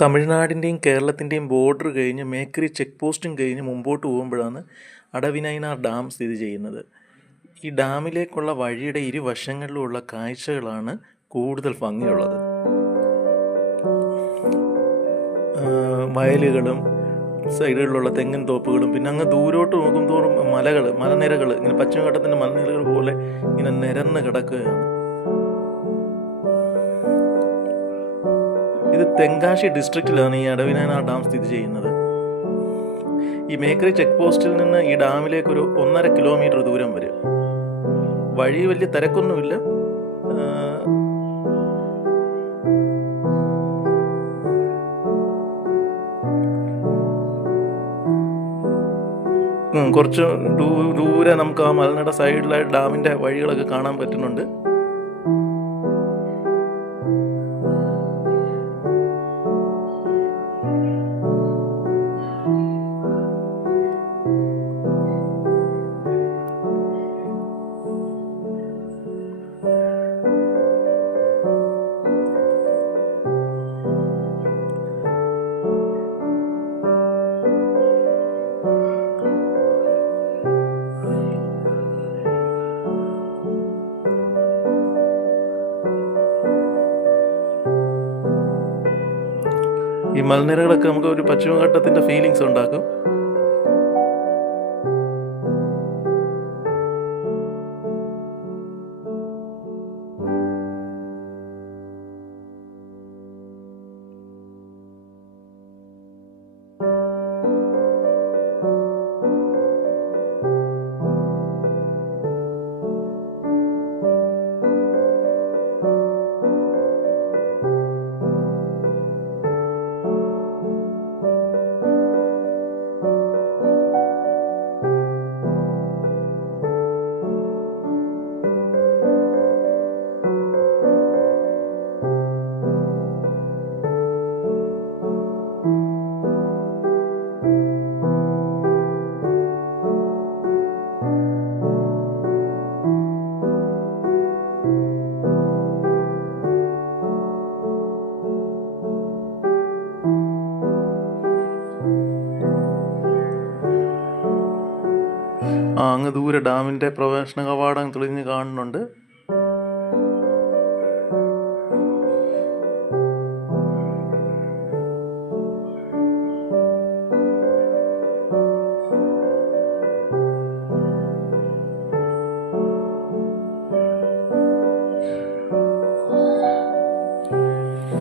തമിഴ്നാടിൻ്റെയും കേരളത്തിൻ്റെയും border കഴിഞ്ഞ് മേക്കരി check പോസ്റ്റും കഴിഞ്ഞ് മുമ്പോട്ട് പോകുമ്പോഴാണ് അടവിനൈനാർ ഡാം സ്ഥിതി ചെയ്യുന്നത്. ഈ ഡാമിലേക്കുള്ള വഴിയുടെ ഇരുവശങ്ങളിലുമുള്ള കാഴ്ചകളാണ് കൂടുതൽ ഭംഗിയുള്ളത്. വയലുകളും സൈഡുകളിലുള്ള തെങ്ങിൻ തോപ്പുകളും, പിന്നെ അങ്ങ് ദൂരോട്ട് നോക്കും തോറും മലനിരകൾ ഇങ്ങനെ പശ്ചിമഘട്ടത്തിൻ്റെ മലനിരകൾ പോലെ ഇങ്ങനെ നിരന്ന് കിടക്കുകയാണ്. ഇത് തെങ്കാശി ഡിസ്ട്രിക്റ്റിലാണ് ഈ അടവിനൈനാർ ഡാം സ്ഥിതി ചെയ്യുന്നത്. ഈ മേക്കരി ചെക്ക് പോസ്റ്റിൽ നിന്ന് ഈ ഡാമിലേക്ക് ഒരു 1.5 കിലോമീറ്റർ ദൂരം വരും. വഴി വലിയ തിരക്കൊന്നുമില്ല. കുറച്ച് ദൂരെ നമുക്ക് ആ മലയുടെ സൈഡിലായി ഡാമിൻ്റെ വഴികളൊക്കെ കാണാൻ പറ്റുന്നുണ്ട്. ഈ മലനിരകളൊക്കെ നമുക്ക് ഒരു പശ്ചിമഘട്ടത്തിൻ്റെ ഫീലിങ്സ് ഉണ്ടാക്കും. അങ്ങ് ദൂരെ ഡാമിൻ്റെ പ്രവേശന കവാടം തെളിഞ്ഞ് കാണുന്നുണ്ട്.